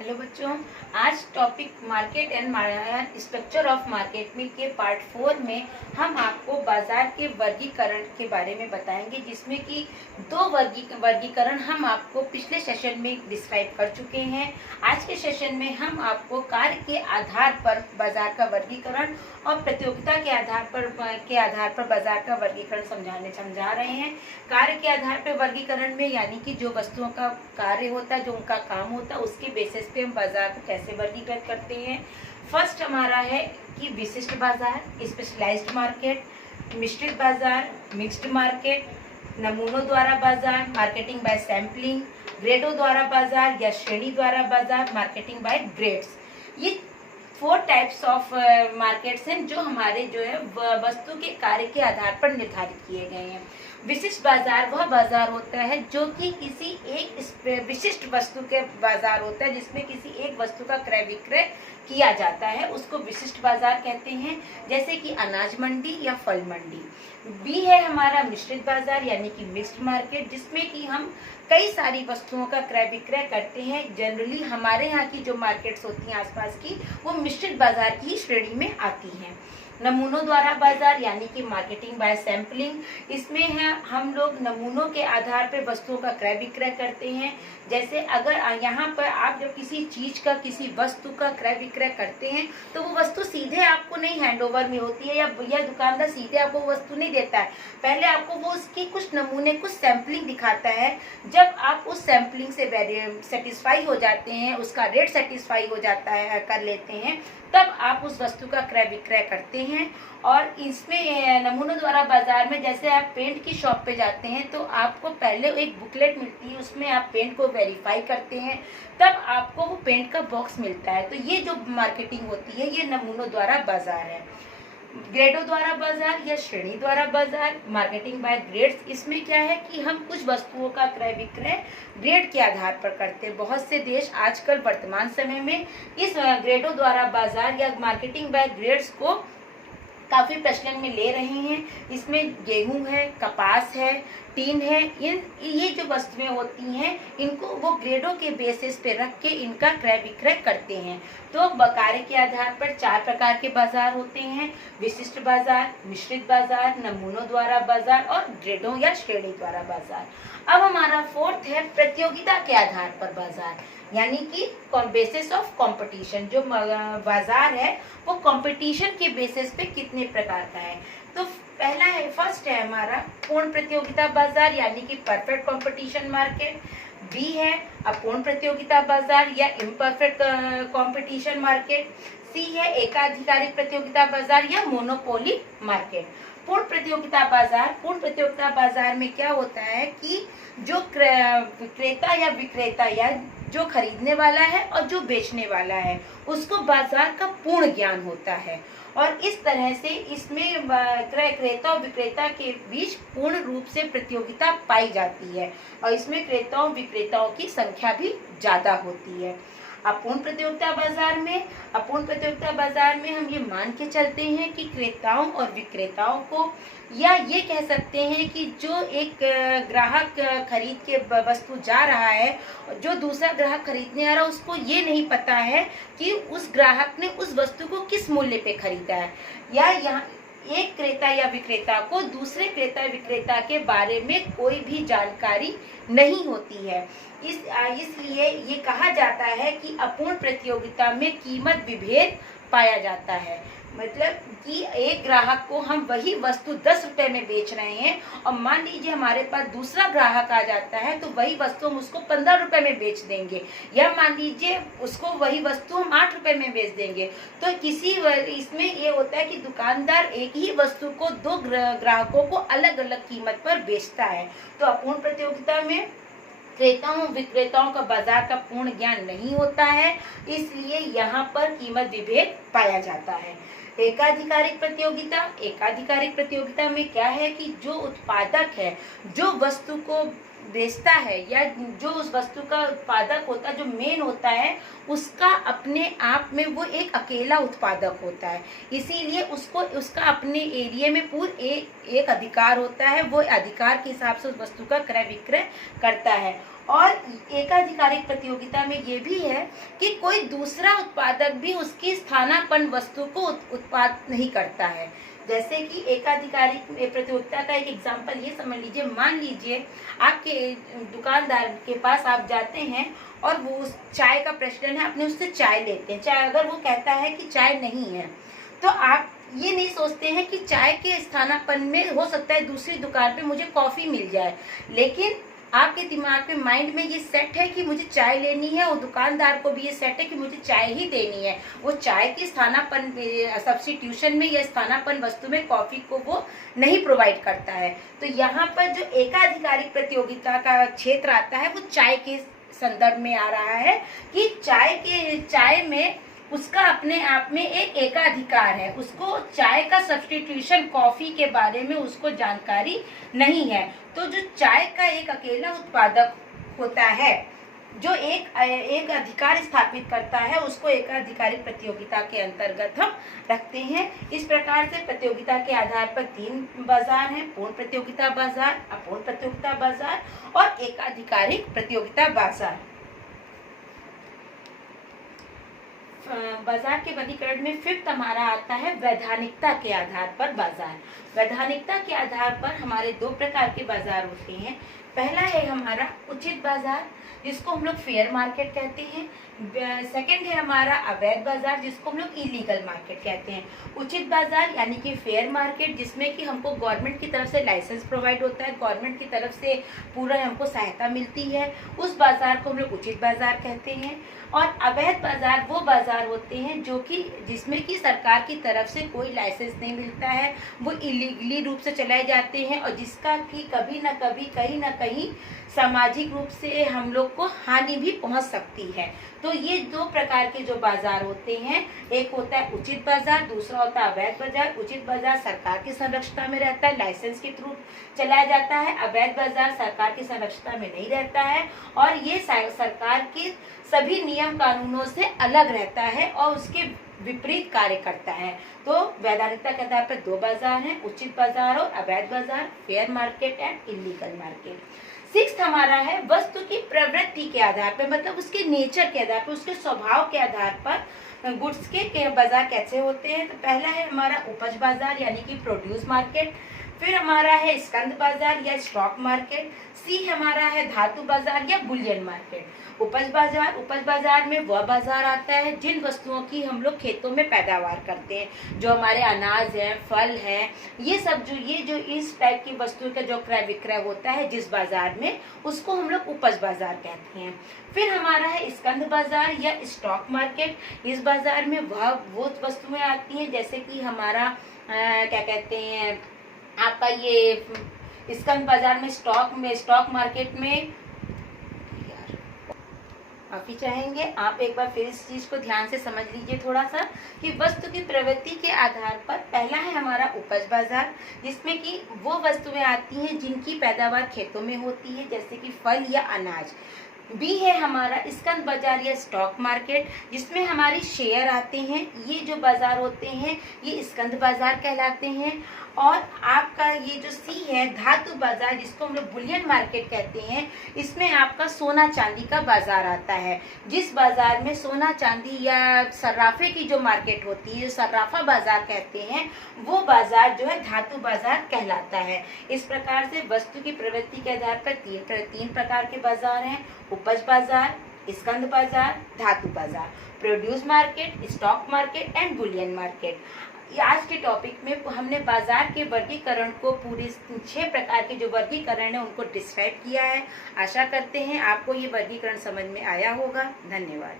Hello बच्चों, आज topic market and structure of market में के पार्ट 4 में हम आपको बाजार के वर्गीकरण के बारे में बताएंगे, जिसमें कि दो वर्गीकरण हम आपको पिछले सेशन में डिस्क्राइब कर चुके हैं। आज के सेशन में हम आपको कार्य के आधार पर बाजार का वर्गीकरण और प्रतियोगिता के आधार पर बाजार का वर्गीकरण समझा रहे हैं। कार्य के आधार पर वर्गीकरण में यानी कि जो वस्तुओं का कार्य होता है, जो उनका काम होता है, उसके बेसिस पे हम बाजार को कैसे वर्गीकृत करते हैं। फर्स्ट हमारा है कि विशिष्ट बाजार, स्पेशलाइज्ड मार्केट, मिश्रित बाजार, मिक्स्ड मार्केट, नमूनों द्वारा बाजार, मार्केटिंग बाय सैम्पलिंग, ग्रेडों द्वारा बाजार या श्रेणी द्वारा बाजार, मार्केटिंग बाय ग्रेड्स। ये 4 टाइप्स ऑफ मार्केट्स हैं जो हमारे जो है वस्तु के कार्य के आधार पर निर्धारित किए गए हैं। विशिष्ट बाजार वह बाजार होता है जो कि किसी एक विशिष्ट वस्तु के बाजार होता है, जिसमें किसी एक वस्तु का क्रय विक्रय किया जाता है, उसको विशिष्ट बाजार कहते हैं। जैसे कि अनाज मंडी या फल मंडी। बी है हमारा मिश्रित बाजार यानी कि मिक्स्ड मार्केट, जिसमें कि हम कई सारी वस्तुओं का क्रय विक्रय करते हैं। जनरली हमारे यहाँ की जो मार्केट्स होती हैं आसपास की, वो मिश्रित बाजार की श्रेणी में आती हैं। नमूनों द्वारा बाजार यानी कि मार्केटिंग बाय सैम्पलिंग, इसमें है हम लोग नमूनों के आधार पर वस्तुओं का क्रय विक्रय करते हैं। जैसे अगर यहाँ पर आप जब किसी चीज का, किसी वस्तु का क्रय विक्रय करते हैं तो वो वस्तु सीधे आपको नहीं हैंडओवर में होती है, या दुकानदार सीधे आपको वस्तु नहीं देता है। पहले आपको वो उसकी कुछ नमूने, कुछ सैम्पलिंग दिखाता है। जब आप उस सैम्पलिंग से सेटिस्फाई हो जाते हैं, उसका रेट सेटिस्फाई हो जाता है, कर लेते हैं, तब आप उस वस्तु का क्रय विक्रय करते हैं। और इसमें नमूनों द्वारा बाजार में जैसे आप पेंट की शॉप पे जाते हैं तो आपको पहले एक बुकलेट मिलती है, उसमें आप पेंट को वेरीफाई करते हैं, तब आपको वो पेंट का बॉक्स मिलता है। तो ये जो मार्केटिंग होती है, ये नमूनों द्वारा बाजार है। ग्रेडों द्वारा बाजार या श्रेणी द्वारा बाजार, मार्केटिंग बाय ग्रेड्स, इसमें क्या है कि हम कुछ वस्तुओं का क्रय विक्रय ग्रेड के आधार पर करते हैं। बहुत से देश आजकल वर्तमान समय में इस ग्रेडों द्वारा बाजार या मार्केटिंग बाय ग्रेड्स को काफी प्रचलन में ले रहे हैं। इसमें गेहूं है, कपास है, टीन है, ये जो वस्तुएं होती हैं, इनको वो ग्रेडों के बेसिस पे रख के इनका क्रय विक्रय करते हैं। तो कार्य के आधार पर 4 प्रकार के बाजार होते हैं: विशिष्ट बाजार, मिश्रित बाजार, नमूनों द्वारा बाजार और ग्रेडों या श्रेणी द्वारा बाजार। अब हमारा 4th है प्रतियोगिता के आधार पर बाजार, यानी कि बेसिस ऑफ कंपटीशन। जो बाजार है वो कंपटीशन के बेसिस पे कितने प्रकार का है। तो पहला है, फर्स्ट है हमारा पूर्ण प्रतियोगिता बाजार यानी कि परफेक्ट कंपटीशन मार्केट। बी है अपूर्ण प्रतियोगिता बाजार या इम्परफेक्ट कंपटीशन मार्केट। सी है एकाधिकारिक प्रतियोगिता बाजार या मोनोपोली मार्केट। पूर्ण प्रतियोगिता बाजार में क्या होता है कि जो विक्रेता या विक्रेता या जो खरीदने वाला है और जो बेचने वाला है, उसको बाजार का पूर्ण ज्ञान होता है, और इस तरह से इसमें क्रेता और विक्रेता के बीच पूर्ण रूप से प्रतियोगिता पाई जाती है, और इसमें क्रेताओं विक्रेताओं की संख्या भी ज्यादा होती है। अपूर्ण प्रतियोगिता बाजार में हम ये मान के चलते हैं कि क्रेताओं और विक्रेताओं को, या ये कह सकते हैं कि जो एक ग्राहक खरीद के वस्तु जा रहा है, जो दूसरा ग्राहक खरीदने आ रहा है, उसको ये नहीं पता है कि उस ग्राहक ने उस वस्तु को किस मूल्य पे खरीदा है, या यहाँ एक क्रेता या विक्रेता को दूसरे क्रेता विक्रेता के बारे में कोई भी जानकारी नहीं होती है। इसलिए ये कहा जाता है कि अपूर्ण प्रतियोगिता में कीमत विभेद पाया जाता है। मतलब कि एक ग्राहक को हम वही वस्तु 10 रुपए में बेच रहे हैं, और मान लीजिए हमारे पास दूसरा ग्राहक आ जाता है तो वही वस्तु हम उसको 15 रुपए में बेच देंगे, या मान लीजिए उसको वही वस्तु हम 8 रुपए में बेच देंगे। तो इसमें ये होता है कि दुकानदार एक ही वस्तु को 2 ग्राहकों को अलग अलग कीमत पर बेचता है। तो अपूर्ण प्रतियोगिता में क्रेताओं विक्रेताओं का बाजार का पूर्ण ज्ञान नहीं होता है, इसलिए यहाँ पर कीमत विभेद पाया जाता है। एकाधिकारिक प्रतियोगिता में क्या है कि जो उत्पादक है, जो वस्तु को बेचता है, या जो उस वस्तु का उत्पादक होता है, जो मेन होता है, उसका अपने आप में वो एक अकेला उत्पादक होता है, इसीलिए उसको उसका अपने एरिया में एक अधिकार होता है। वो अधिकार के हिसाब से उस वस्तु का क्रय विक्रय करता है। और एकाधिकारिक प्रतियोगिता में ये भी है कि कोई दूसरा उत्पादक भी उसकी स्थानापन्न वस्तु को उत्पाद नहीं करता है। जैसे कि एकाधिकारिक प्रतियोगिता का एक एग्जाम्पल ये समझ लीजिए, मान लीजिए आपके दुकानदार के पास आप जाते हैं और वो उस चाय का प्रेसिडेंट है, अपने उससे चाय लेते हैं। चाय अगर वो कहता है कि चाय नहीं है, तो आप ये नहीं सोचते हैं कि चाय के स्थानापन्न में हो सकता है दूसरी दुकान पे मुझे कॉफ़ी मिल जाए, लेकिन आपके दिमाग में, माइंड में ये सेट है कि मुझे चाय लेनी है, और दुकानदार को भी ये सेट है कि मुझे चाय ही देनी है। वो चाय की स्थानापन्न सब्स्टिट्यूशन में या स्थानापन्न वस्तु में कॉफ़ी को वो नहीं प्रोवाइड करता है। तो यहाँ पर जो एकाधिकारिक प्रतियोगिता का क्षेत्र आता है वो चाय के संदर्भ में आ रहा है कि चाय में उसका अपने आप में एक एकाधिकार है, उसको चाय का सब्स्टिट्यूशन कॉफी के बारे में उसको जानकारी नहीं है। तो जो चाय का एक अकेला उत्पादक होता है जो एक अधिकार स्थापित करता है, उसको एकाधिकारिक प्रतियोगिता के अंतर्गत हम रखते हैं। इस प्रकार से प्रतियोगिता के आधार पर 3 बाजार हैं: पूर्ण प्रतियोगिता बाजार, अपूर्ण प्रतियोगिता बाजार और एकाधिकारिक प्रतियोगिता बाजार। बाजार के वर्गीकरण में 5th हमारा आता है वैधानिकता के आधार पर बाजार। वैधानिकता के आधार पर हमारे 2 प्रकार के बाजार होते हैं। पहला है हमारा उचित बाजार, जिसको हम लोग फेयर मार्केट कहते हैं। सेकंड है हमारा अवैध बाजार, जिसको हम लोग इलीगल मार्केट कहते हैं। उचित बाजार यानी कि फेयर मार्केट, जिसमें कि हमको गवर्नमेंट की तरफ से लाइसेंस प्रोवाइड होता है, गवर्नमेंट की तरफ से पूरा हमको सहायता मिलती है, उस बाजार को हम लोग उचित बाजार कहते हैं। और अवैध बाजार वो बाजार होते हैं जो कि जिसमें कि सरकार की तरफ से कोई लाइसेंस नहीं मिलता है, वो इलीगली रूप से चलाए जाते हैं और जिसका कि कभी ना कभी कहीं ना कहीं सामाजिक रूप से हम लोग को हानि भी पहुंच सकती है। तो ये 2 प्रकार के जो बाजार होते हैं, एक होता है उचित बाजार, दूसरा होता है अवैध बाजार। उचित बाजार सरकार की संरक्षणा में रहता है, लाइसेंस के थ्रू चलाया जाता है। अवैध बाजार सरकार की संरक्षणा में नहीं रहता है और ये सरकार के सभी नियम कानूनों से अलग रहता है और उसके विपरीत कार्य करता है। तो वैधानिकता के आधार पर 2 बाजार हैं: उचित बाजार और अवैध बाजार, fair market and illegal market. 6th हमारा है वस्तु की प्रवृत्ति के आधार पर, मतलब उसके नेचर के आधार पर, उसके स्वभाव के आधार पर गुड्स के बाजार कैसे होते हैं। तो पहला है हमारा उपज बाजार यानी कि प्रोड्यूस मार्केट। फिर हमारा है स्कंद बाजार या स्टॉक मार्केट। सी हमारा है धातु बाजार या बुलियन मार्केट। उपज बाजार में वह बाजार आता है जिन वस्तुओं की हम लोग खेतों में पैदावार करते हैं, जो हमारे अनाज हैं, फल हैं, ये सब जो इस टाइप की वस्तुओं का जो क्रय विक्रय होता है जिस बाजार में, उसको हम लोग उपज बाजार कहते हैं। फिर हमारा है स्कंद बाजार या स्टॉक मार्केट। इस बाजार में वो वस्तुएं आती हैं जैसे कि हमारा क्या कहते हैं आपका ये स्कंद बाजार में स्टॉक मार्केट में माफी चाहेंगे, आप एक बार फिर इस चीज को ध्यान से समझ लीजिए थोड़ा सा कि वस्तु की प्रवृत्ति के आधार पर पहला है हमारा उपज बाजार, जिसमें कि वो वस्तुएं आती हैं जिनकी पैदावार खेतों में होती है जैसे कि फल या अनाज। बी है हमारा स्कंद बाजार या स्टॉक मार्केट, जिसमें हमारे शेयर आते हैं। ये जो बाजार होते हैं ये स्कंद बाजार कहलाते हैं। और आपका ये जो सी है धातु बाजार, जिसको हम लोग बुलियन मार्केट कहते हैं, इसमें आपका सोना चांदी का बाजार आता है। जिस बाजार में सोना चांदी या सर्राफे की जो मार्केट होती है, जो सर्राफा बाजार कहते हैं, वो बाजार जो है धातु बाजार कहलाता है। इस प्रकार से वस्तु की प्रवृत्ति के आधार पर 3 प्रकार के बाजार हैं: उपज बाजार, स्कंद बाजार, धातु बाजार, produce market, stock market and Boolean market. आज के टॉपिक में हमने बाजार के वर्गीकरण को पूरे 6 प्रकार के जो वर्गीकरण है उनको डिस्क्राइब किया है। आशा करते हैं आपको ये वर्गीकरण समझ में आया होगा। धन्यवाद।